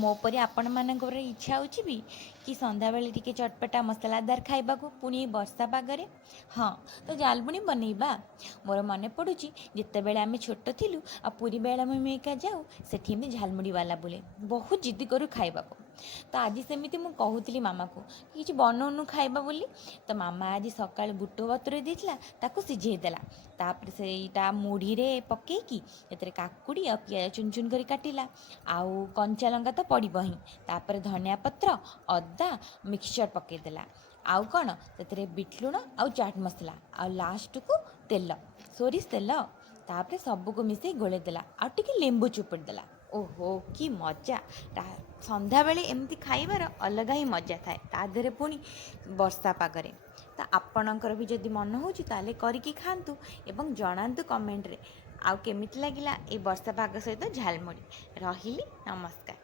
ମୋ ପରି ଆପଣମାନଙ୍କର ଇଚ୍ଛା ହେଉଛି ବି କି ସନ୍ଧ୍ୟାବେଳେ ଟିକେ ଚଟପଟା ମସଲାଦାର ଖାଇବାକୁ, ପୁଣି ଏଇ ବର୍ଷା ପାଗରେ? ହଁ, ତ ଝାଲମୁଢ଼ି ବନେଇବା। ମୋର ମନେ ପଡ଼ୁଛି ଯେତେବେଳେ ଆମେ ଛୋଟ ଥିଲୁ ଆଉ ପୁରୀ ବେଳାଭୂମି ଏକା ଯାଉ, ସେଠି ଏମିତି ଝାଲମୁଢ଼ିବାଲା ବୁଲେ, ବହୁତ ଜିଦ୍ଦି କରୁ ଖାଇବାକୁ। ତ ଆଜି ସେମିତି ମୁଁ କହୁଥିଲି ମାମାକୁ କିଛି ବନଉନୁ ଖାଇବା ବୋଲି। ତ ମାମା ଆଜି ସକାଳେ ବୁଟ ବତୁରେଇ ଦେଇଥିଲା, ତାକୁ ସିଝେଇ ଦେଲା। ତାପରେ ସେଇଟା ମୁଢ଼ିରେ ପକେଇକି ସେଥିରେ କାକୁଡ଼ି ଆଉ ପିଆଜ ଚୁନ ଚୁନ କରି କାଟିଲା। ଆଉ କଞ୍ଚା ଲଙ୍କା ତ ପଡ଼ିବ ହିଁ। ତାପରେ ଧନିଆ ପତ୍ର, ଅଦା, ମିକ୍ସଚର ପକେଇଦେଲା। ଆଉ କ'ଣ ସେଥିରେ ବିଟ୍ ଲୁଣ ଆଉ ଚାଟ୍ ମସଲା, ଆଉ ଲାଷ୍ଟକୁ ତେଲ, ସୋରିଷ ତେଲ। ତାପରେ ସବୁକୁ ମିଶାଇ ଗୋଳେଇ ଦେଲା, ଆଉ ଟିକେ ଲେମ୍ବୁ ଚୁପୁଡ଼ି ଦେଲା। ଓହୋ କି ମଜା! ସନ୍ଧ୍ୟାବେଳେ ଏମିତି ଖାଇବାର ଅଲଗା ହିଁ ମଜା ଥାଏ, ତା ଦେହରେ ପୁଣି ବର୍ଷା ପାଗରେ। ତ ଆପଣଙ୍କର ବି ଯଦି ମନ ହେଉଛି ତାହେଲେ କରିକି ଖାଆନ୍ତୁ ଏବଂ ଜଣାନ୍ତୁ କମେଣ୍ଟରେ ଆଉ କେମିତି ଲାଗିଲା ଏଇ ବର୍ଷା ପାଗ ସହିତ ଝାଲମୁଢ଼ି। ରହିଲି, ନମସ୍କାର।